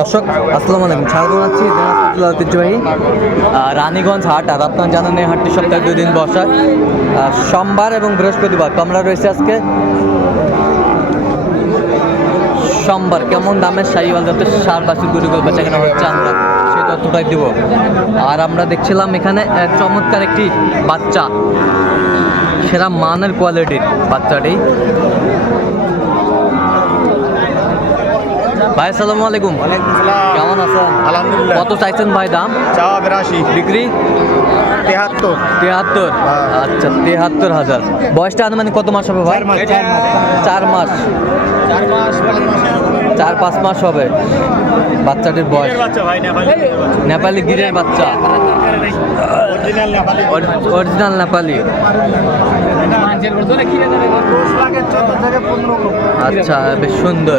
দর্শক, আসসালামু আলাইকুম। স্বাগত জানাচ্ছি ঐতিহ্যবাহী রানীগঞ্জ হাট, আর আপনার জানেন এই হাটটি সপ্তাহে দুই দিন বসা। সোমবার এবং বৃহস্পতিবার কমলা রয়েছে আজকে। সোমবার কেমন দামের শাহিওয়াল যাতে সার বাসি গরুগুলো বেচা কেনা হচ্ছে আমরা সেই তথ্যটাই দিব। আর আমরা দেখছিলাম এখানে চমৎকার একটি বাচ্চা। সেরা মানের কোয়ালিটির বাচ্চাটি। ভাই আসসালামু আলাইকুম। কেমন আছেন? আলহামদুলিল্লাহ। কত চাইছেন ভাই দাম? চাওয়া বিরাশি। বিক্রি? তেহাত্তর। তেহাত্তর? হ্যাঁ। আচ্ছা তেহাত্তর হাজার। বয়সটা আনুমানিক কত মাস হবে ভাই? চার মাস, চার মাস। চার পাঁচ মাস হবে। বাচ্চাটির বয়স। নেপালি গিরের বাচ্চা। অরিজিনাল নেপালি। আচ্ছা বেশ সুন্দর।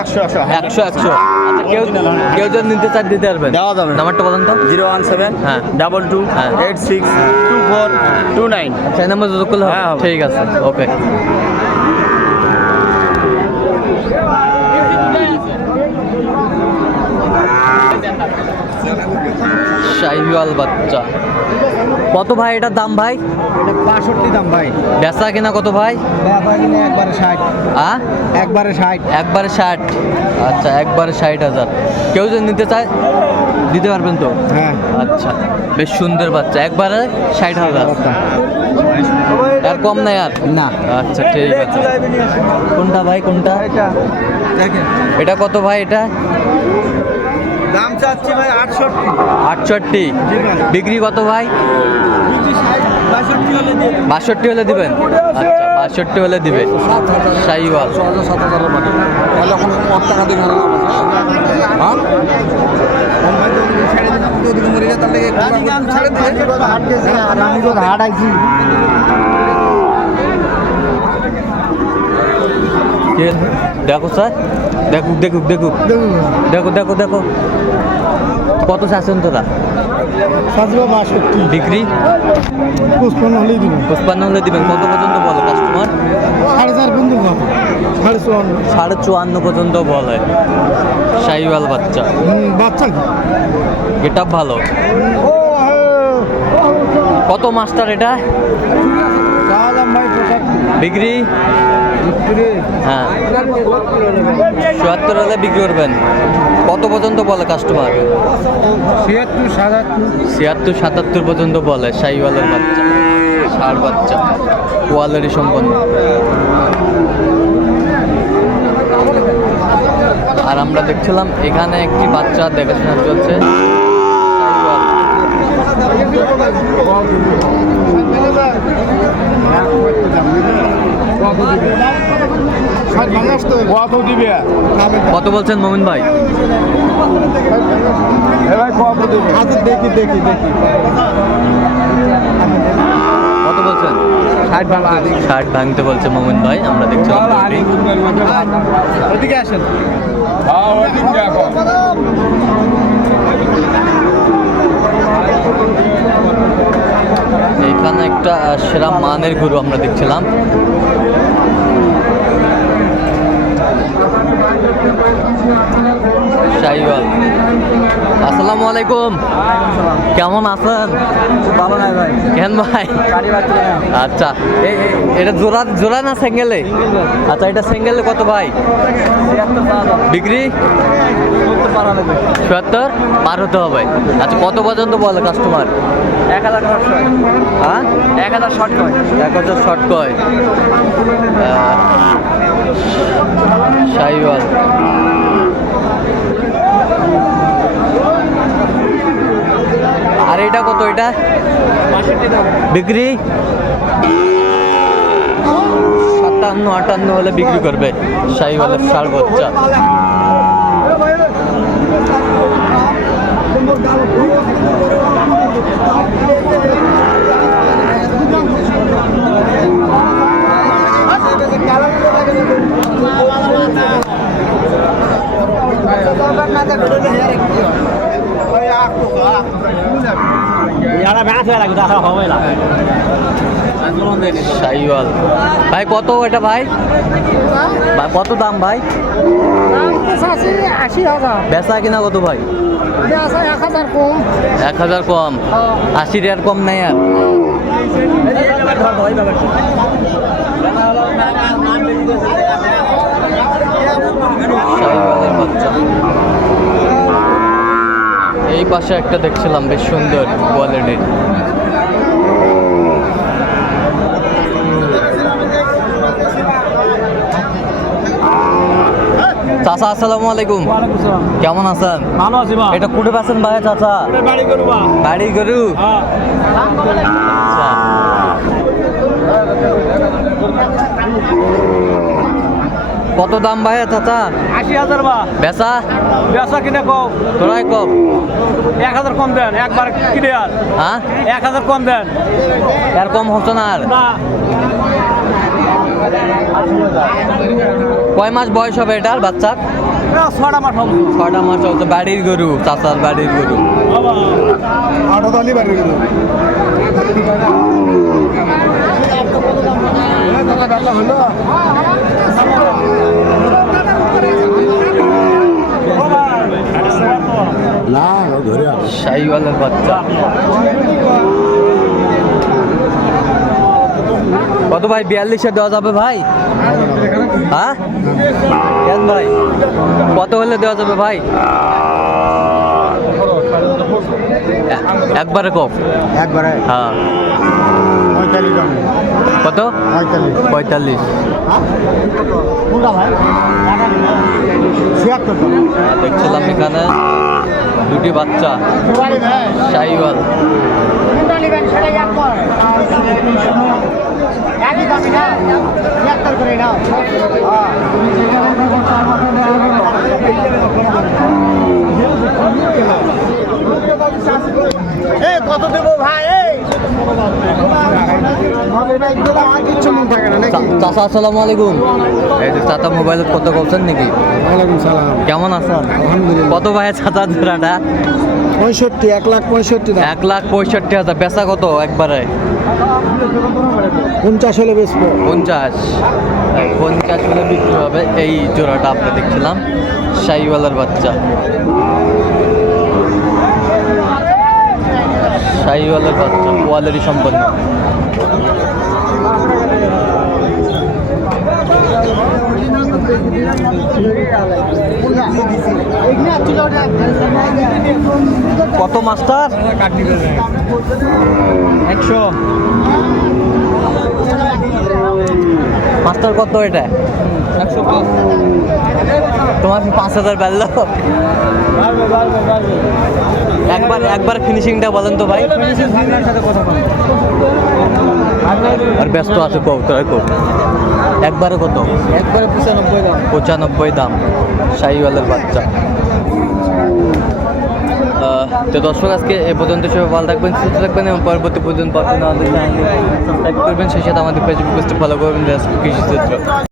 একশো একশো। আচ্ছা কেউ কেউ যদি নিতে চান দিতে পারবেন। দেওয়া যাবে। নাম্বারটা বলেন তো। জিরো ওয়ান সেভেন হ্যাঁ। ডাবল টু হ্যাঁ। Eight six two four two nine. সেই নাম্বার যোগ করলে? হ্যাঁ, ঠিক আছে। ওকে। শাহিওয়াল বাচ্চা। কত ভাই এটার দাম ভাই? বাষট্টি দাম ভাই। বেচা কিনা কত ভাই? একবারে ষাট। আ? একবারে ষাট। একবারে ষাট। আচ্ছা একবারে ষাট হাজার। কেউ যদি নিতে চায় দিতে পারবেন তো? হ্যাঁ। আচ্ছা বেশ সুন্দর বাচ্চা। একবারে ষাট হাজার। আর কম নাই আর? না। আচ্ছা ঠিক আছে। কোনটা ভাই কোনটা? এটা কত ভাই এটা? দাম চাচ্ছি ভাই আটষট্টি। আটষট্টি। বিক্রি কত ভাই? বাষট্টি হলে বাষট্টি হলে দিবেন? আচ্ছা বাষট্টি হলে দিবে শাহিওয়াল সাত হাজার মানে তাহলে এখন কত টাকা দিয়ে ঘরে হ্যাঁ হাট আইছি কে? দেখো স্যার। দেখুক দেখুক দেখুক দেখো দেখো দেখো। কত চাচ্ছেন তোরা? বিক্রি? পুষ্পন্ন হলেই দিন পুষ্পান্ন হলে দিবেন। কত পর্যন্ত বলে কাস্টমার সাড়ে চার সাড়ে চুয়ান্ন। সাড়ে চুয়ান্ন পর্যন্ত বলে। শাহিওয়াল বাচ্চা। বাচ্চা। এটা ভালো। কত মাস্টার এটা? বিক্রি? হ্যাঁ। চুয়াত্তর হলে বিক্রি করবেন। কত পর্যন্ত বলে কাস্টমার ছিয়াত্তর সাতাত্তর। ছিয়াত্তর সাতাত্তর পর্যন্ত বলে শাহিওয়ালের বাচ্চা ষাড় বাচ্চা কোয়ালিটি সম্পন্ন। আর আমরা দেখছিলাম এখানে একটি বাচ্চা দেখাশোনা চলছে শাহিওয়াল। কত বলছেন মোমিন ভাই? কত আচ্ছা দেখি দেখি দেখি। কত বলছেন? ষাট ভাঙতে ষাট ভাঙতে বলছে মোমিন ভাই আমরা দেখছি। ওদিকে আসেন। এখানে একটা সেরা মানের গরু আমরা দেখছিলাম শাহিওয়াল আসসালামু আলাইকুম। কেমন আছেন? ভালো নাই ভাই। কেন ভাই? আচ্ছা। এটা জোড়া জোড়া না সিঙ্গেলে আচ্ছা এটা সিঙ্গেলে কত ভাই? বিক্রি? সত্তর পার হতে হবে। আচ্ছা কত পর্যন্ত বলে কাস্টমার এক হাজার হ্যাঁ? এক হাজার শর্ট কয়। এক হাজার শর্ট কয় শাহিওয়াল আর এটা কত এটা বিক্রি? সাতান্ন আটান্ন হলে বিক্রি করবে। শাহিওয়ালের ষাড় বাচ্চা। শাহিওয়াল ভাই কত এটা ভাই? কত দাম ভাই? বেচা কিনা কত ভাই? এক হাজার কম। এক হাজার কম আশি টাকার কম নাই আর। বাচ্চা। এই পাশে একটা দেখছিলাম বেশ সুন্দর কোয়ালিটির চাচা আসসালামু আলাইকুম। কেমন আছেন? ভালো আছি এটা কুটে পাচ্ছেন ভাই চাচা? বাড়ি করবা গাড়ি গরু? হ্যাঁ। আচ্ছা। কত দাম ভাই চাচা? আশি হাজার বা। বেচা? বেচা কিনে কম তোরাই কম এক হাজার কম দেন একবার কিনে আর হ্যাঁ? এক হাজার কম দেন। এর কম হচ্ছে না আর? কয় মাস বয়স হবে এটার বাচ্চার? ছটা মাস হবে। ছটা মাস হচ্ছে বাড়ির গরু চাচার বাড়ির গরু। বাবা। আটো তালি বাড়ি না ধরে শাহিওয়ালের বাচ্চা। কত ভাই? বিয়াল্লিশে দেওয়া যাবে ভাই? হ্যাঁ? কেন ভাই? কত হলে দেওয়া যাবে ভাই? একবারে কম। একবারে? হ্যাঁ। কত? পঁয়তাল্লিশ। আর দেখছিলাম এখানে। দুটি বাচ্চা। শাহিওয়াল কত দেবো ভাই কিচ্ছু মন থাকে না নাকি চা- চাচা আসসালামু আলাইকুম। এই যে চাচা মোবাইলত কত করছেন নাকি? কেমন আছেন? আলহামদুলিল্লাহ। কত ভাই চাচা জোড়াটা? পঁয়ষট্টি এক লাখ পঁয়ষট্টি এক লাখ পঁয়ষট্টি হাজার। বেচা কত একবারে? পঞ্চাশ হলে বেচবো। পঞ্চাশ। পঞ্চাশ হলে বিক্রি হবে। এই জোড়াটা আমরা দেখছিলাম। শাহিওয়ালার বাচ্চা। শাহিওয়ালার বাচ্চা। কোয়ালিটি সম্পন্ন। কত মাস্টার? একশো। মাস্টার কত এটা? একশো তোমার কি পাঁচ হাজার বাড়বে একবার একবার ফিনিশিংটা বলেন তো ভাই। বল আর ব্যস্ত আছে কো তোরা কো? একবারে কত? একবারে পঁচানব্বই দাম। পঁচানব্বই দাম শাহিওয়ালের বাচ্চা। তো দর্শক আজকে এ পর্যন্ত সবাই ভালো থাকবেন সুস্থ থাকবেন এবং পরবর্তী পর্যন্ত আমাদের সাবস্ক্রাইব করবেন। সেই সাথে আমাদের ফেসবুক পেজটি ফলো করবেন কৃষি চিত্র